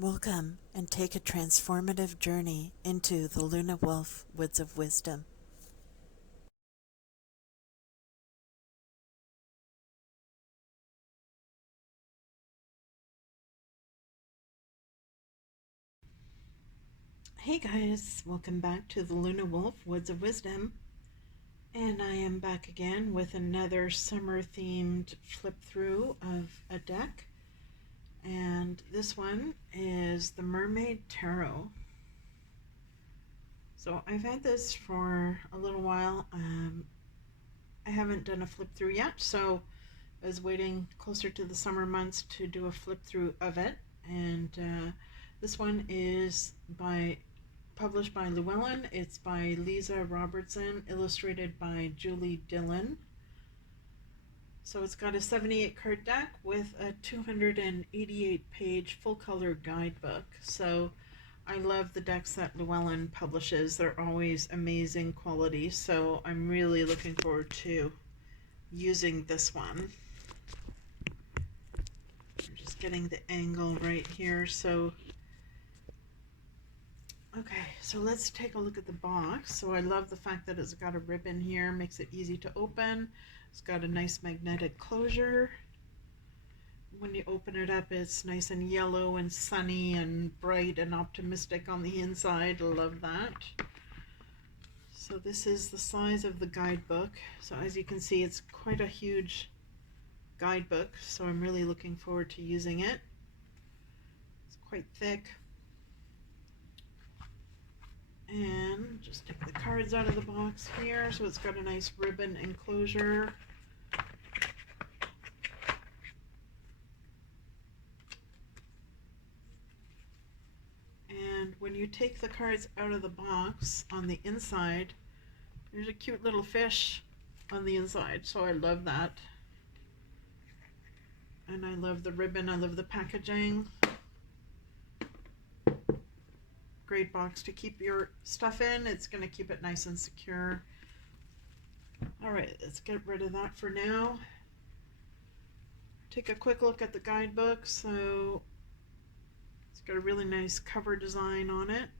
Welcome and take a transformative journey into the Luna Wolf Woods of Wisdom. Hey guys, welcome back to the Luna Wolf Woods of Wisdom. And I am back again with another summer themed flip through of a deck. And this one is the Mermaid Tarot. So I've had this for a little while. I haven't done a flip through yet, so I was waiting closer to the summer months to do a flip through of it. And this one is published by Llewellyn. It's by Leeza Robertson, illustrated by Julie Dillon. So it's got a 78 card deck with a 288 page full color guidebook. So I love the decks that Llewellyn publishes. They're always amazing quality. So I'm really looking forward to using this one. I'm just getting the angle right here. So okay, so let's take a look at the box. So I love the fact that it's got a ribbon here, makes it easy to open. It's got a nice magnetic closure. When you open it up, it's nice and yellow and sunny and bright and optimistic on the inside. Love that. So this is the size of the guidebook. So as you can see, it's quite a huge guidebook, so I'm really looking forward to using it. It's quite thick. And just take the cards out of the box here. So it's got a nice ribbon enclosure. And when you take the cards out of the box, on the inside, there's a cute little fish on the inside. So I love that. And I love the ribbon. I love the packaging. Great box to keep your stuff in. It's going to keep it nice and secure. All right, let's get rid of that for now. Take a quick look at the guidebook. So it's got a really nice cover design on it.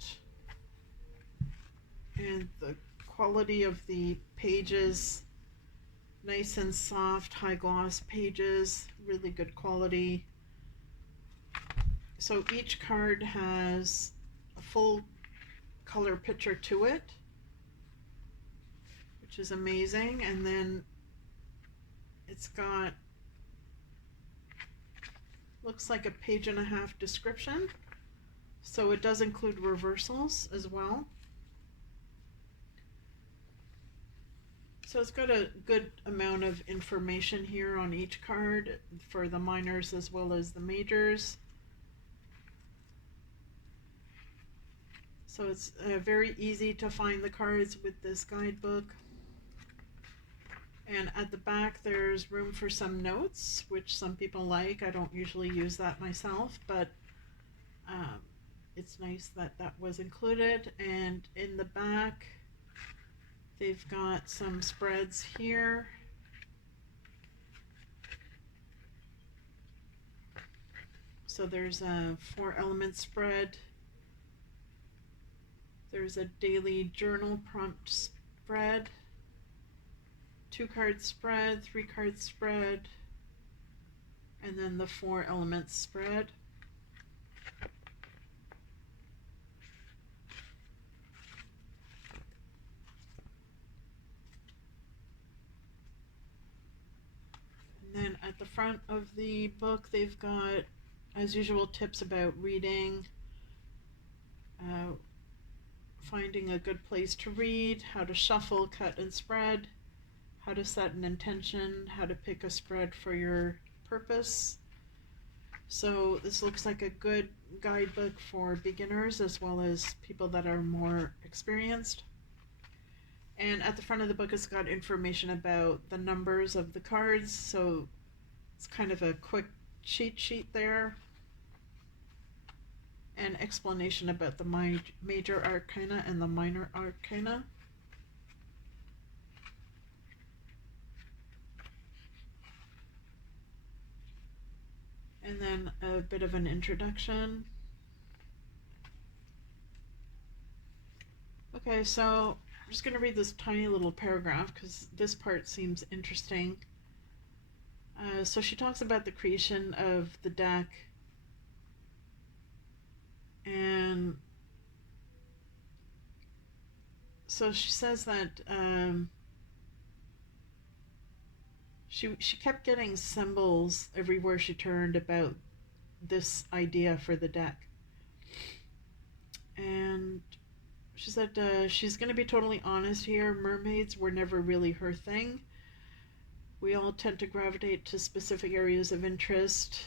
And the quality of the pages, nice and soft, high gloss pages, really good quality. So each card has a full color picture to it, which is amazing. And then it's got, looks like a page and a half description. So it does include reversals as well. So it's got a good amount of information here on each card for the minors as well as the majors. So it's very easy to find the cards with this guidebook. And at the back there's room for some notes, which some people like. I don't usually use that myself, but it's nice that that was included. And in the back they've got some spreads here. So there's a 4 element spread. There's a daily journal prompt spread, 2 card spread, 3 card spread, and then the 4 elements spread. And then at the front of the book they've got, as usual, tips about reading, finding a good place to read, how to shuffle, cut, and spread, how to set an intention, how to pick a spread for your purpose. So this looks like a good guidebook for beginners as well as people that are more experienced. And at the front of the book it's got information about the numbers of the cards, so it's kind of a quick cheat sheet there. An explanation about the major arcana and the minor arcana. And then a bit of an introduction. Okay, so I'm just going to read this tiny little paragraph because this part seems interesting. So she talks about the creation of the deck, and so she says that she kept getting symbols everywhere she turned about this idea for the deck, and she said she's going to be totally honest here. Mermaids were never really her thing. We all tend to gravitate to specific areas of interest,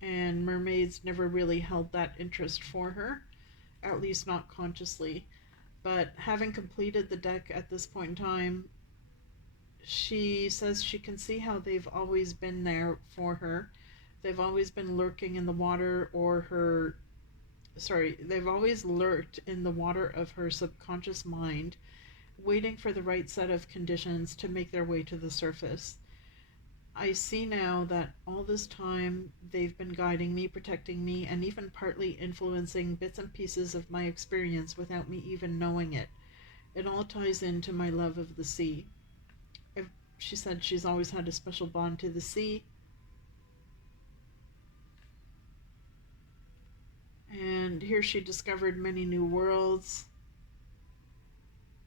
and mermaids never really held that interest for her, at least not consciously. But having completed the deck at this point in time, she says she can see how they've always been there for her. They've always been lurking in the water, or her. Sorry, they've always lurked in the water of her subconscious mind, waiting for the right set of conditions to make their way to the surface. I see now that all this time they've been guiding me, protecting me, and even partly influencing bits and pieces of my experience without me even knowing it. It all ties into my love of the sea. If, she said she's always had a special bond to the sea, and here she discovered many new worlds,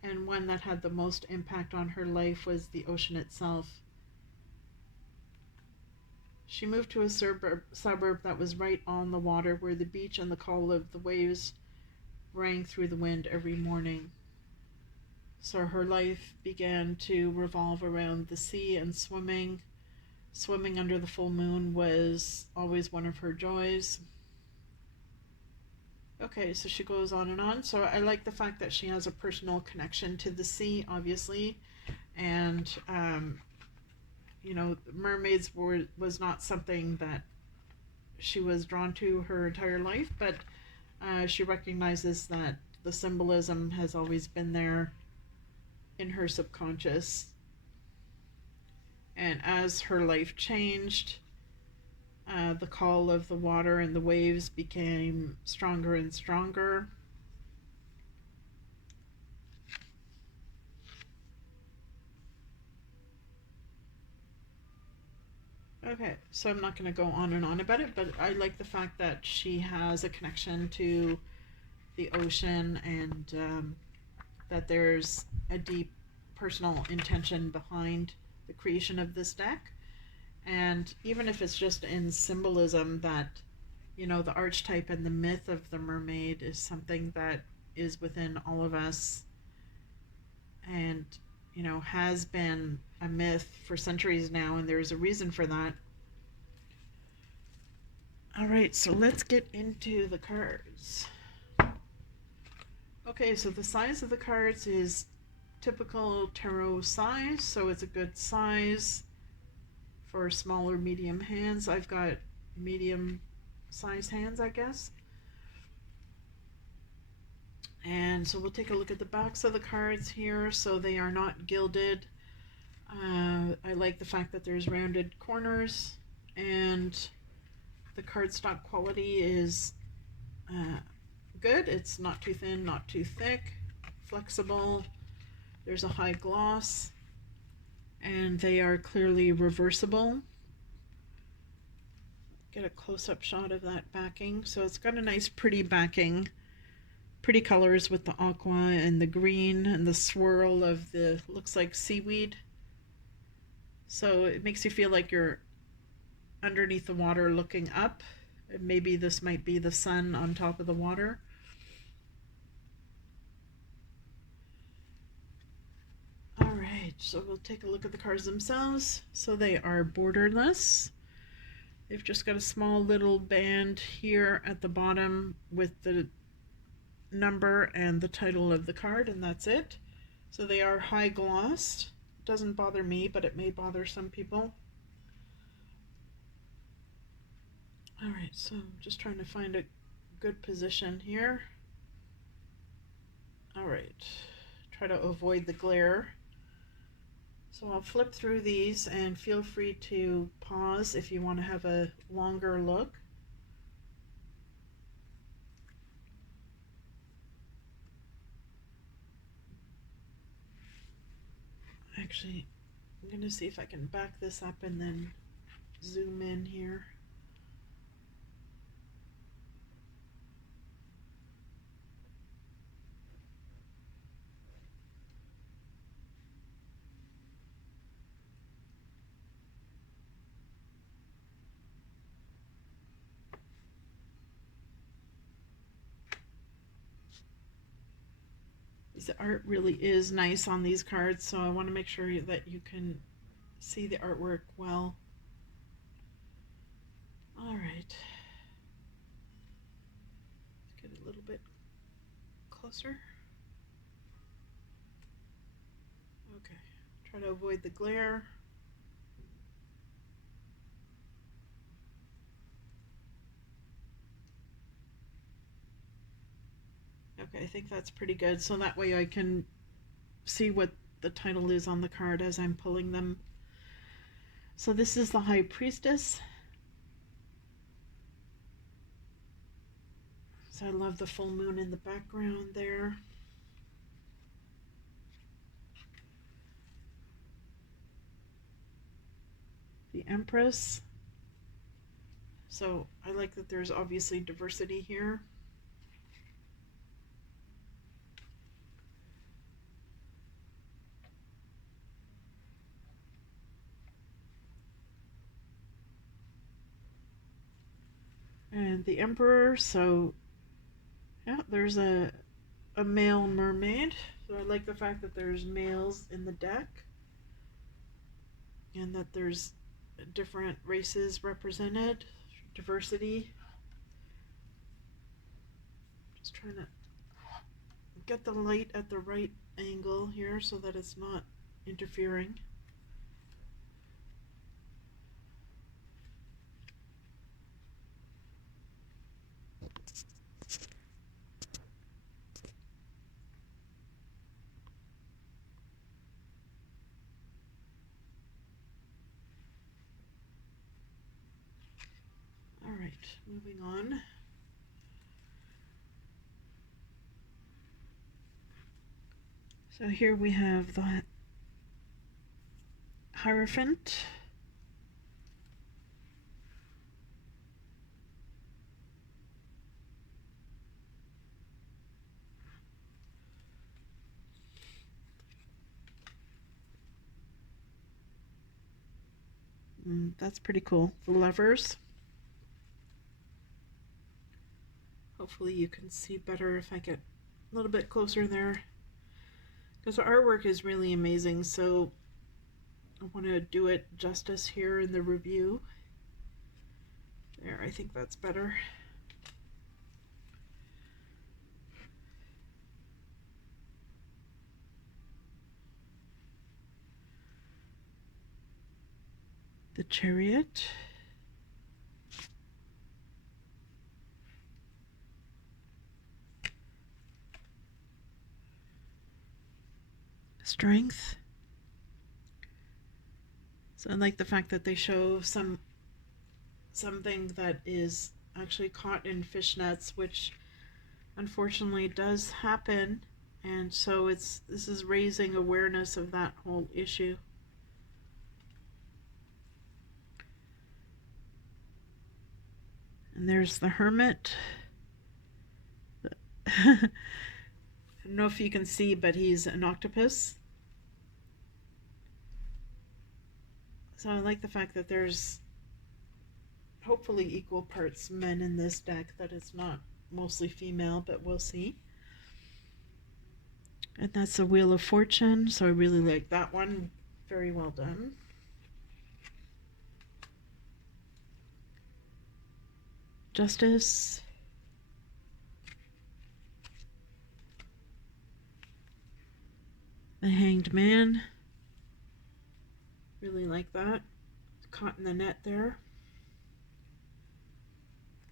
and one that had the most impact on her life was the ocean itself. She moved to a suburb that was right on the water, where the beach and the call of the waves rang through the wind every morning. So her life began to revolve around the sea and swimming. Swimming under the full moon was always one of her joys. Okay, so she goes on and on. So I like the fact that she has a personal connection to the sea, obviously, and mermaids was not something that she was drawn to her entire life, but she recognizes that the symbolism has always been there in her subconscious. And as her life changed, the call of the water and the waves became stronger and stronger. Okay, so I'm not going to go on and on about it, but I like the fact that she has a connection to the ocean, and that there's a deep personal intention behind the creation of this deck. And even if it's just in symbolism, that, the archetype and the myth of the mermaid is something that is within all of us, and, has been a myth for centuries now, and there's a reason for that. All right, so let's get into the cards. Okay, so the size of the cards is typical tarot size, so it's a good size for small or medium hands. I've got medium size hands, I guess. And so we'll take a look at the backs of the cards here. So they are not gilded. I like the fact that there's rounded corners, and the cardstock quality is good. It's not too thin, not too thick, flexible. There's a high gloss, and they are clearly reversible. Get a close-up shot of that backing. So it's got a nice pretty backing, pretty colors with the aqua and the green and the swirl of the, looks like seaweed. So it makes you feel like you're underneath the water looking up. Maybe this might be the sun on top of the water. All right, so we'll take a look at the cards themselves. So they are borderless. They've just got a small little band here at the bottom with the number and the title of the card, and that's it. So they are high glossed. Doesn't bother me, but it may bother some people. All right, so I'm just trying to find a good position here. All right, try to avoid the glare. So I'll flip through these, and feel free to pause if you want to have a longer look. Actually, I'm going to see if I can back this up and then zoom in here. The art really is nice on these cards, so I want to make sure that you can see the artwork well. All right. Let's get a little bit closer. Okay. Try to avoid the glare. Okay, I think that's pretty good. So that way I can see what the title is on the card as I'm pulling them. So this is the High Priestess. So I love the full moon in the background there. The Empress. So I like that there's obviously diversity here. And the Emperor, so yeah, there's a male mermaid. So I like the fact that there's males in the deck and that there's different races represented, diversity. Just trying to get the light at the right angle here so that it's not interfering. All right, moving on. So here we have the Hierophant. That's pretty cool. The Lovers. Hopefully you can see better if I get a little bit closer there, because the artwork is really amazing, so I want to do it justice here in the review. There, I think that's better. The Chariot. Strength. So I like the fact that they show something that is actually caught in fishnets, which unfortunately does happen, and so this is raising awareness of that whole issue. And there's the Hermit. I don't know if you can see, but he's an octopus. So I like the fact that there's hopefully equal parts men in this deck, that it's not mostly female, but we'll see. And that's the Wheel of Fortune, so I really like that one. Very well done. Justice. The Hanged Man. Really like that. Caught in the net there.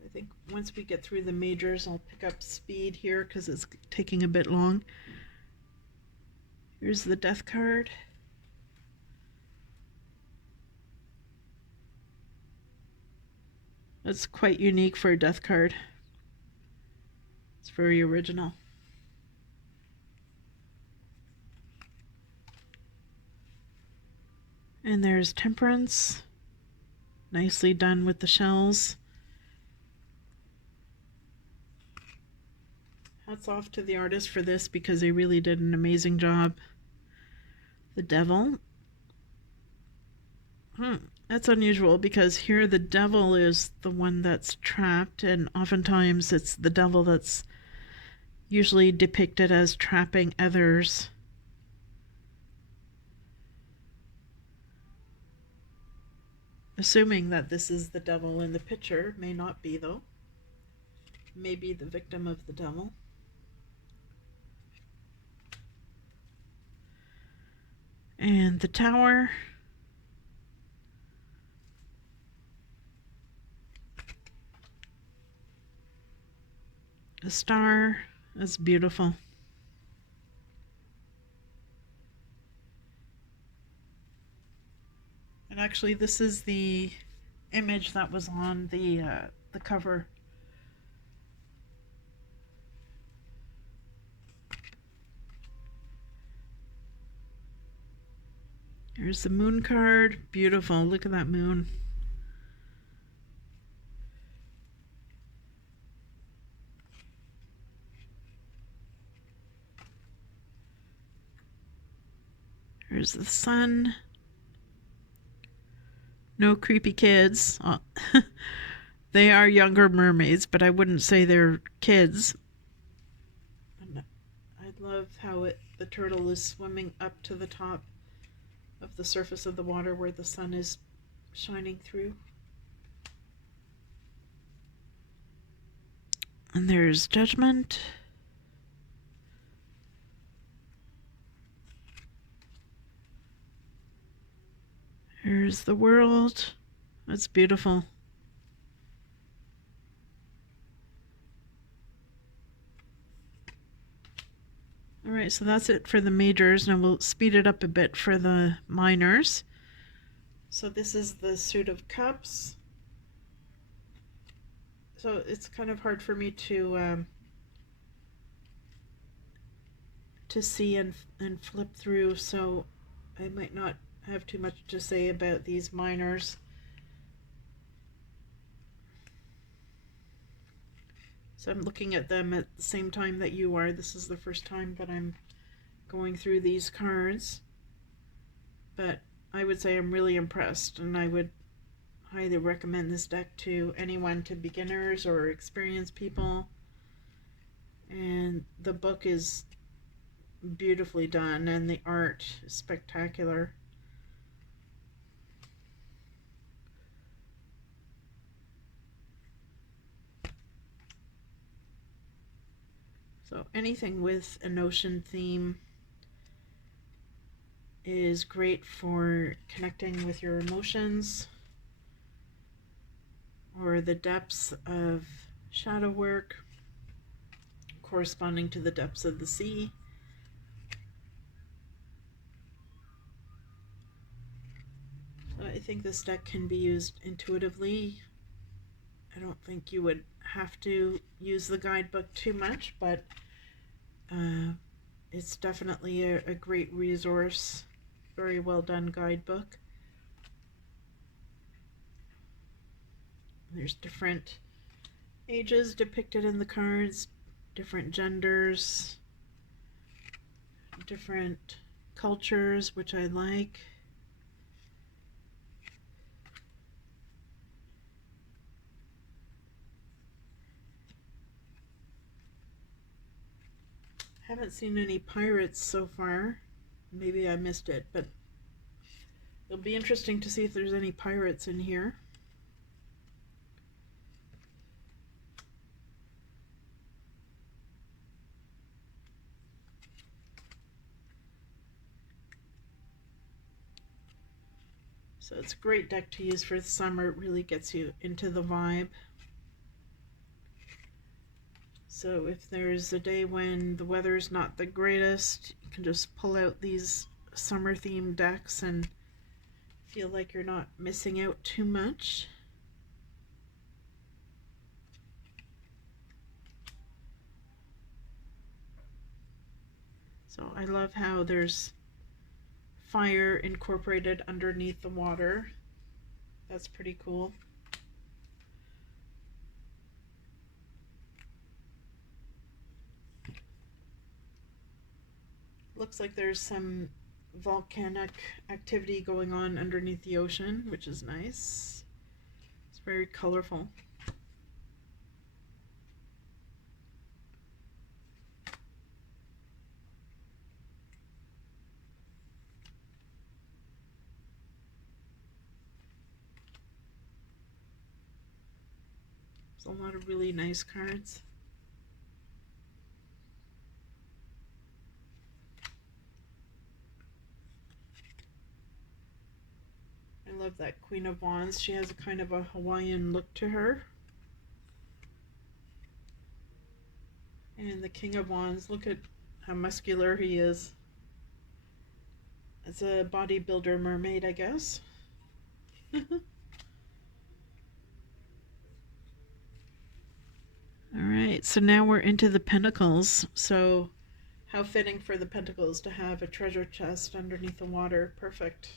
I think once we get through the majors, I'll pick up speed here because it's taking a bit long. Here's the Death card. That's quite unique for a Death card. It's very original. And there's Temperance. Nicely done with the shells. Hats off to the artist for this because they really did an amazing job. The Devil. That's unusual because here the devil is the one that's trapped, and oftentimes it's the devil that's usually depicted as trapping others. Assuming that this is the devil in the picture, may not be though. May be the victim of the devil. And the tower. A star. That's beautiful. And actually, this is the image that was on the cover. Here's the moon card. Beautiful. Look at that moon. Here's the sun. No creepy kids. Oh. They are younger mermaids, but I wouldn't say they're kids. I love how the turtle is swimming up to the top of the surface of the water where the sun is shining through. And there's Judgment. Here's the world. That's beautiful. Alright, so that's it for the majors. Now we'll speed it up a bit for the minors. So this is the suit of cups. So it's kind of hard for me to see and flip through, so I might not have too much to say about these minors. So I'm looking at them at the same time that you are. This is the first time that I'm going through these cards, but I would say I'm really impressed, and I would highly recommend this deck to anyone, to beginners or experienced people. And the book is beautifully done, and the art is spectacular. So anything with an ocean theme is great for connecting with your emotions or the depths of shadow work corresponding to the depths of the sea. So I think this deck can be used intuitively. I don't think you would have to use the guidebook too much, but it's definitely a great resource. Very well done guidebook. There's different ages depicted in the cards, different genders, different cultures, which I like. Haven't seen any pirates so far. Maybe I missed it, but it'll be interesting to see if there's any pirates in here. So it's a great deck to use for the summer. It really gets you into the vibe. So if there's a day when the weather's not the greatest, you can just pull out these summer themed decks and feel like you're not missing out too much. So I love how there's fire incorporated underneath the water. That's pretty cool. Looks like there's some volcanic activity going on underneath the ocean, which is nice. It's very colorful. There's a lot of really nice cards. I love that Queen of Wands. She has a kind of a Hawaiian look to her. And the King of Wands, look at how muscular he is. It's a bodybuilder mermaid, I guess. Alright, so now we're into the Pentacles. So, how fitting for the Pentacles to have a treasure chest underneath the water. Perfect.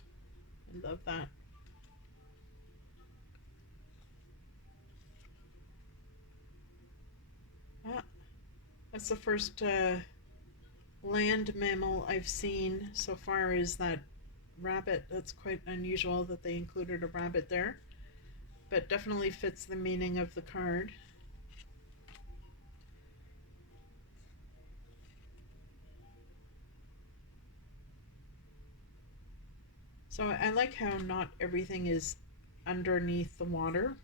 I love that. Ah, that's the first land mammal I've seen so far, is that rabbit. That's quite unusual that they included a rabbit there, but definitely fits the meaning of the card. So I like how not everything is underneath the water.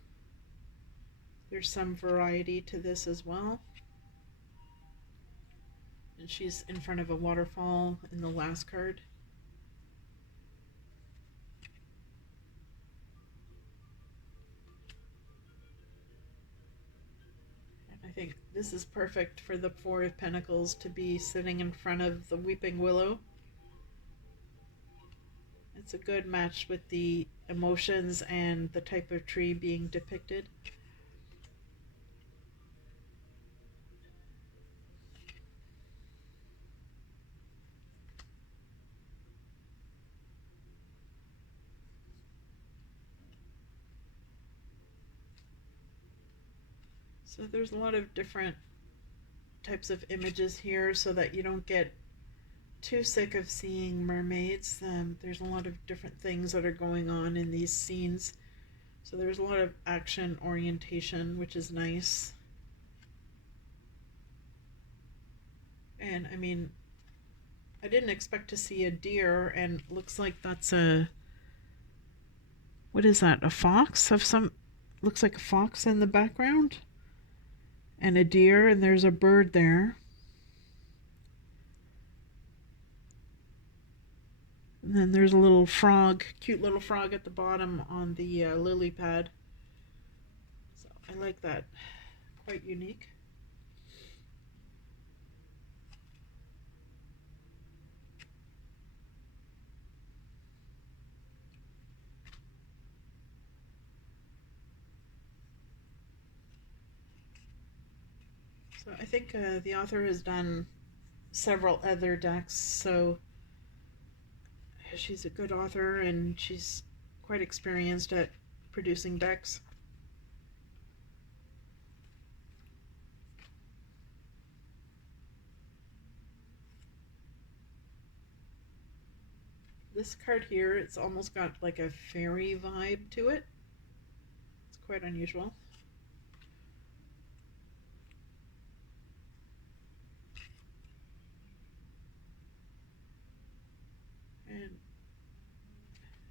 There's some variety to this as well. And she's in front of a waterfall in the last card. And I think this is perfect for the Four of Pentacles to be sitting in front of the Weeping Willow. It's a good match with the emotions and the type of tree being depicted. So there's a lot of different types of images here so that you don't get too sick of seeing mermaids. There's a lot of different things that are going on in these scenes. So there's a lot of action orientation, which is nice. And I mean, I didn't expect to see a deer, and looks like that's a, what is that, a fox of some, looks like a fox in the background, and a deer, and there's a bird there. And then there's a little frog, cute little frog at the bottom on the lily pad. So I like that, quite unique. So I think the author has done several other decks, so she's a good author and she's quite experienced at producing decks. This card here, it's almost got like a fairy vibe to it. It's quite unusual. And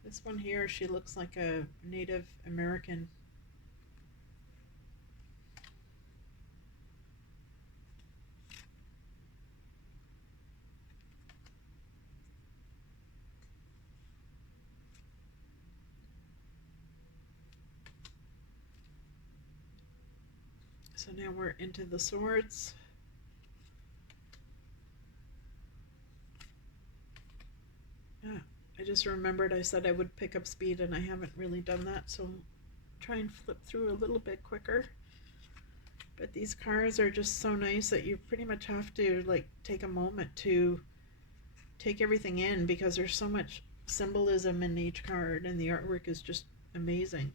this one here, she looks like a Native American. So now we're into the swords. Ah, I just remembered I said I would pick up speed and I haven't really done that, so try and flip through a little bit quicker. But these cards are just so nice that you pretty much have to like take a moment to take everything in, because there's so much symbolism in each card, and the artwork is just amazing.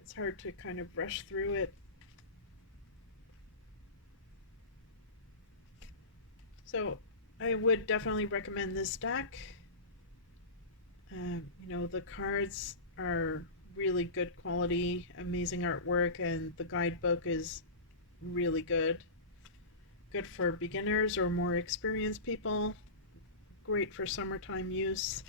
It's hard to kind of rush through it. So I would definitely recommend this deck. The cards are really good quality, amazing artwork, and the guidebook is really good. Good for beginners or more experienced people. Great for summertime use.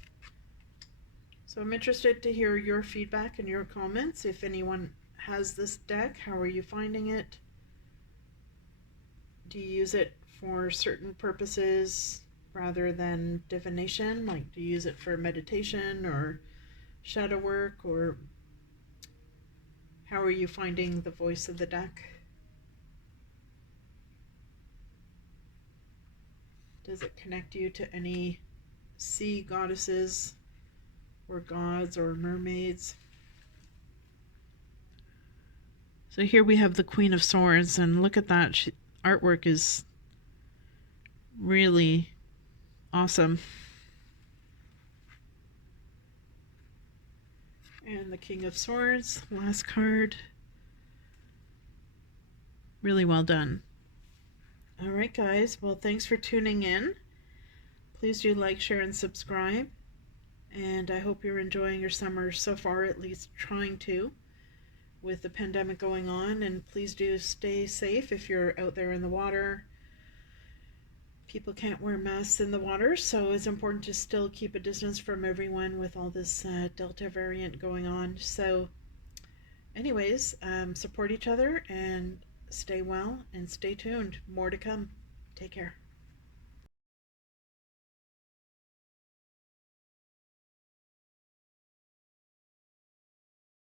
So I'm interested to hear your feedback and your comments. If anyone has this deck, how are you finding it? Do you use it for certain purposes rather than divination? Like, do you use it for meditation or shadow work, or how are you finding the voice of the deck? Does it connect you to any sea goddesses or gods or mermaids? So here we have the Queen of Swords, and look at that. Artwork is really awesome. And the King of Swords, last card. Really well done. All right, guys. Well, thanks for tuning in. Please do like, share, and subscribe. And I hope you're enjoying your summer so far, at least trying to, with the pandemic going on. And please do stay safe if you're out there in the water. People can't wear masks in the water, so it's important to still keep a distance from everyone with all this Delta variant going on. So anyways, support each other and stay well and stay tuned. More to come. Take care.